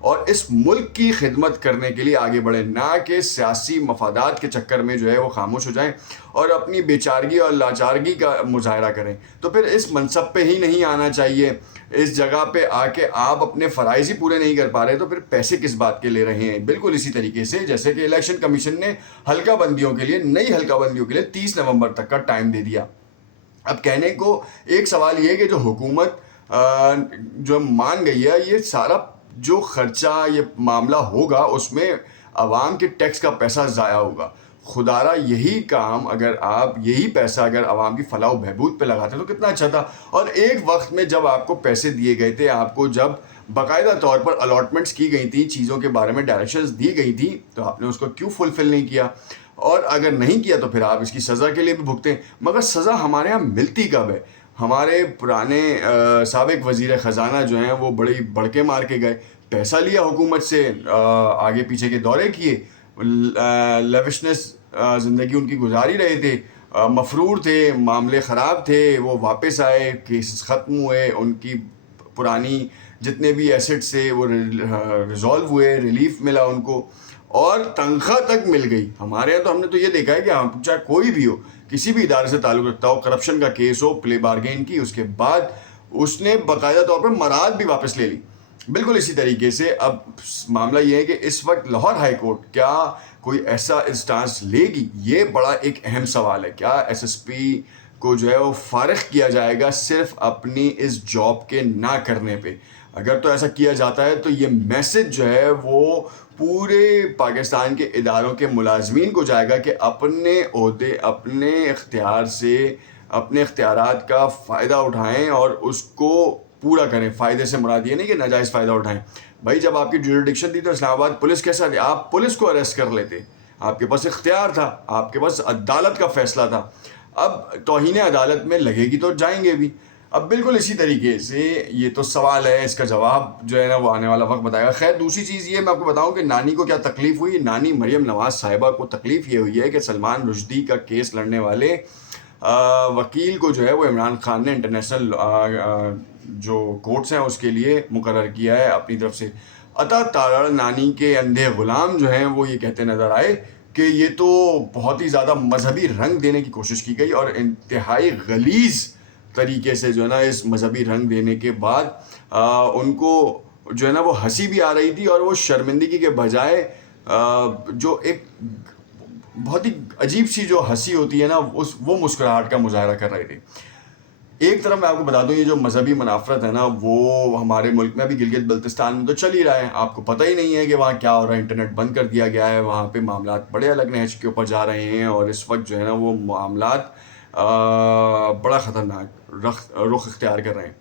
اور اس ملک کی خدمت کرنے کے لیے آگے بڑھیں، نہ کہ سیاسی مفادات کے چکر میں جو ہے وہ خاموش ہو جائیں اور اپنی بیچارگی اور لاچارگی کا مظاہرہ کریں. تو پھر اس منصب پہ ہی نہیں آنا چاہیے. اس جگہ پہ آ کے آپ اپنے فرائض ہی پورے نہیں کر پا رہے تو پھر پیسے کس بات کے لے رہے ہیں. بالکل اسی طریقے سے جیسے کہ الیکشن کمیشن نے حلقہ بندیوں کے لیے، نئی حلقہ بندیوں کے لیے 30 نومبر تک کا ٹائم دے دیا. اب کہنے کو ایک سوال یہ ہے کہ جو حکومت جو مان گئی ہے، یہ سارا جو خرچہ یہ معاملہ ہوگا اس میں عوام کے ٹیکس کا پیسہ ضائع ہوگا. خدارا یہی کام اگر آپ یہی پیسہ اگر عوام کی فلاح و بہبود پہ لگاتے تو کتنا اچھا تھا. اور ایک وقت میں جب آپ کو پیسے دیے گئے تھے، آپ کو جب باقاعدہ طور پر الاٹمنٹس کی گئی تھیں، چیزوں کے بارے میں ڈائریکشنز دی گئی تھیں، تو آپ نے اس کو کیوں فلفل نہیں کیا؟ اور اگر نہیں کیا تو پھر آپ اس کی سزا کے لیے بھی بھگتیں. مگر سزا ہمارے ہاں ملتی کب ہے؟ ہمارے پرانے سابق وزیر خزانہ جو ہیں وہ بڑی بڑکے مار کے گئے، پیسہ لیا حکومت سے، آگے پیچھے کے دورے کیے، لیوشنس زندگی ان کی گزار ہی رہے تھے، مفرور تھے، معاملے خراب تھے، وہ واپس آئے، کیسز ختم ہوئے، ان کی پرانی جتنے بھی ایسٹس تھے وہ ریزالو ہوئے، ریلیف ملا ان کو، اور تنخواہ تک مل گئی. ہمارے یہاں تو ہم نے تو یہ دیکھا ہے کہ ہم چاہے کوئی بھی ہو، کسی بھی ادارے سے تعلق رکھتا ہو، کرپشن کا کیس ہو، پلے بارگین کی، اس کے بعد اس نے باقاعدہ طور پر مراد بھی واپس لے لی. بالکل اسی طریقے سے اب معاملہ یہ ہے کہ اس وقت لاہور ہائی کورٹ کیا کوئی ایسا اسٹانس لے گی؟ یہ بڑا ایک اہم سوال ہے. کیا ایس ایس پی کو جو ہے وہ فارغ کیا جائے گا صرف اپنی اس جاب کے نہ کرنے پہ؟ اگر تو ایسا کیا جاتا ہے تو یہ میسج جو ہے وہ پورے پاکستان کے اداروں کے ملازمین کو جائے گا کہ اپنے عہدے، اپنے اختیار سے، اپنے اختیارات کا فائدہ اٹھائیں اور اس کو پورا کریں. فائدے سے مراد یہ نہیں کہ ناجائز فائدہ اٹھائیں. بھائی جب آپ کی جوریڈکشن تھی تو اسلام آباد پولیس کیسا تھی؟ آپ پولیس کو اریسٹ کر لیتے، آپ کے پاس اختیار تھا، آپ کے پاس عدالت کا فیصلہ تھا. اب توہین عدالت میں لگے گی تو جائیں گے بھی. اب بالکل اسی طریقے سے یہ تو سوال ہے، اس کا جواب جو ہے نا وہ آنے والا وقت بتائے گا. خیر دوسری چیز یہ میں آپ کو بتاؤں کہ نانی کو کیا تکلیف ہوئی. نانی مریم نواز صاحبہ کو تکلیف یہ ہوئی ہے کہ سلمان رشدی کا کیس لڑنے والے وکیل کو جو ہے وہ عمران خان نے انٹرنیشنل جو کورٹس ہیں اس کے لیے مقرر کیا ہے اپنی طرف سے. عطا تارڑ نانی کے اندھے غلام جو ہیں وہ یہ کہتے نظر آئے کہ یہ تو بہت ہی زیادہ مذہبی رنگ دینے کی کوشش کی گئی، اور انتہائی غلیظ طریقے سے جو ہے نا اس مذہبی رنگ دینے کے بعد ان کو جو ہے نا وہ ہنسی بھی آ رہی تھی، اور وہ شرمندگی کے بجائے جو ایک بہت ہی عجیب سی جو ہنسی ہوتی ہے نا وہ مسکراہٹ کا مظاہرہ کر رہے تھے. ایک طرف میں آپ کو بتا دوں یہ جو مذہبی منافرت ہے نا وہ ہمارے ملک میں ابھی گلگت بلتستان میں تو چل ہی رہا ہے. آپ کو پتہ ہی نہیں ہے کہ وہاں کیا ہو رہا ہے، انٹرنیٹ بند کر دیا گیا ہے، وہاں پہ معاملات بڑے الگ نہج کے اوپر جا رہے ہیں، اور اس وقت جو ہے نا وہ معاملات بڑا خطرناک رخ اختیار کر رہے ہیں.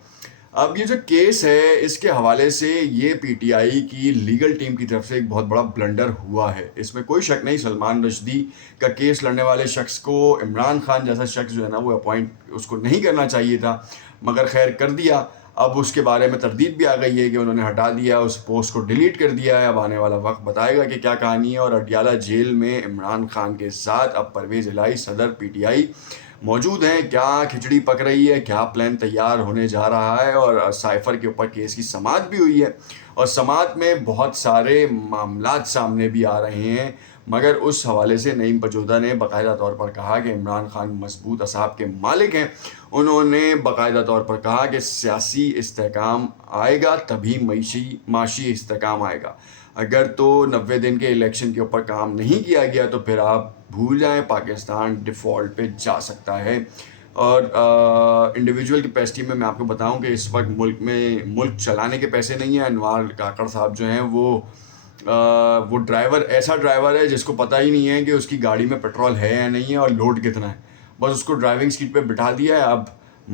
اب یہ جو کیس ہے اس کے حوالے سے یہ پی ٹی آئی کی لیگل ٹیم کی طرف سے ایک بہت بڑا بلنڈر ہوا ہے، اس میں کوئی شک نہیں. سلمان رشدی کا کیس لڑنے والے شخص کو عمران خان جیسا شخص جو ہے نا وہ اپوائنٹ اس کو نہیں کرنا چاہیے تھا، مگر خیر کر دیا. اب اس کے بارے میں تردید بھی آ گئی ہے کہ انہوں نے ہٹا دیا، اس پوسٹ کو ڈیلیٹ کر دیا ہے. اب آنے والا وقت بتائے گا کہ کیا کہانی ہے. اور اڈیالہ جیل میں عمران خان کے ساتھ اب پرویز الہی صدر پی ٹی آئی موجود ہیں. کیا کھچڑی پک رہی ہے، کیا پلان تیار ہونے جا رہا ہے. اور سائفر کے اوپر کیس کی سماعت بھی ہوئی ہے، اور سماعت میں بہت سارے معاملات سامنے بھی آ رہے ہیں. مگر اس حوالے سے نعیم پجودہ نے باقاعدہ طور پر کہا کہ عمران خان مضبوط اعصاب کے مالک ہیں. انہوں نے باقاعدہ طور پر کہا کہ سیاسی استحکام آئے گا تبھی معاشی استحکام آئے گا. اگر تو 90 دن کے الیکشن کے اوپر کام نہیں کیا گیا تو پھر آپ بھول جائیں، پاکستان ڈیفالٹ پہ جا سکتا ہے. اور انڈیویجول کیپیسٹی میں آپ کو بتاؤں کہ اس وقت ملک چلانے کے پیسے نہیں ہیں. انوار کاکڑ صاحب جو ہیں وہ ڈرائیور، ایسا ڈرائیور ہے جس کو پتہ ہی نہیں ہے کہ اس کی گاڑی میں پیٹرول ہے یا نہیں ہے اور لوڈ کتنا ہے، بس اس کو ڈرائیونگ سیٹ پہ بٹھا دیا ہے. اب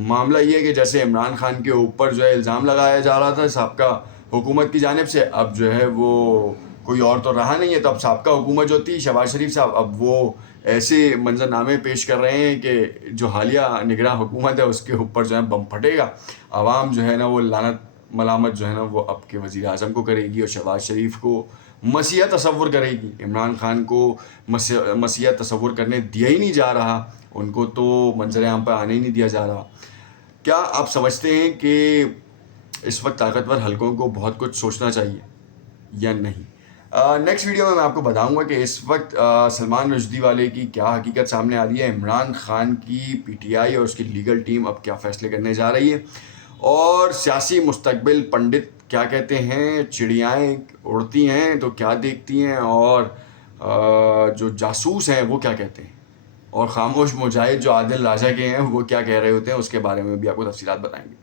معاملہ یہ ہے کہ جیسے عمران خان کے اوپر جو ہے الزام لگایا جا رہا تھا سابقہ حکومت کی جانب سے، اب جو ہے وہ کوئی اور تو رہا نہیں ہے، تو اب سابقہ حکومت جو تھی شہباز شریف صاحب اب وہ ایسے منظرنامے پیش کر رہے ہیں کہ جو حالیہ نگراں حکومت ہے اس کے اوپر جو ہے بم پھٹے گا. عوام جو ہے نا وہ لعنت ملامت جو ہے نا وہ اب کے وزیر اعظم کو کرے گی، اور شہباز شریف کو مسیح تصور کرے گی. عمران خان کو مسیح تصور کرنے دیا ہی نہیں جا رہا، ان کو تو منظر عام پہ آنے ہی نہیں دیا جا رہا. کیا آپ سمجھتے ہیں کہ اس وقت طاقتور حلقوں کو بہت کچھ سوچنا چاہیے؟ یا نہیں. نیکسٹ ویڈیو میں آپ کو بتاؤں گا کہ اس وقت سلمان رشدی والے کی کیا حقیقت سامنے آ رہی ہے, عمران خان کی پی ٹی آئی اور اس کی لیگل ٹیم اب کیا فیصلے کرنے جا رہی ہے, اور سیاسی مستقبل پنڈت کیا کہتے ہیں, چڑیائیں اڑتی ہیں تو کیا دیکھتی ہیں, اور جو جاسوس ہیں وہ کیا کہتے ہیں, اور خاموش مجاہد جو عادل راجہ کے ہیں وہ کیا کہہ رہے ہوتے ہیں, اس کے بارے میں بھی آپ کو تفصیلات بتائیں گے.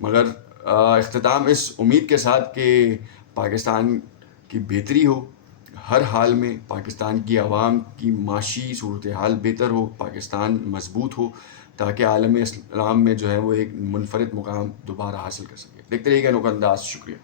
مگر اختتام اس امید کے ساتھ کہ پاکستان کی بہتری ہو, ہر حال میں پاکستان کی عوام کی معاشی صورتحال بہتر ہو, پاکستان مضبوط ہو, تاکہ عالم اسلام میں جو ہے وہ ایک منفرد مقام دوبارہ حاصل کر سکے. دیکھتے رہیے گا نوک انداز. شکریہ.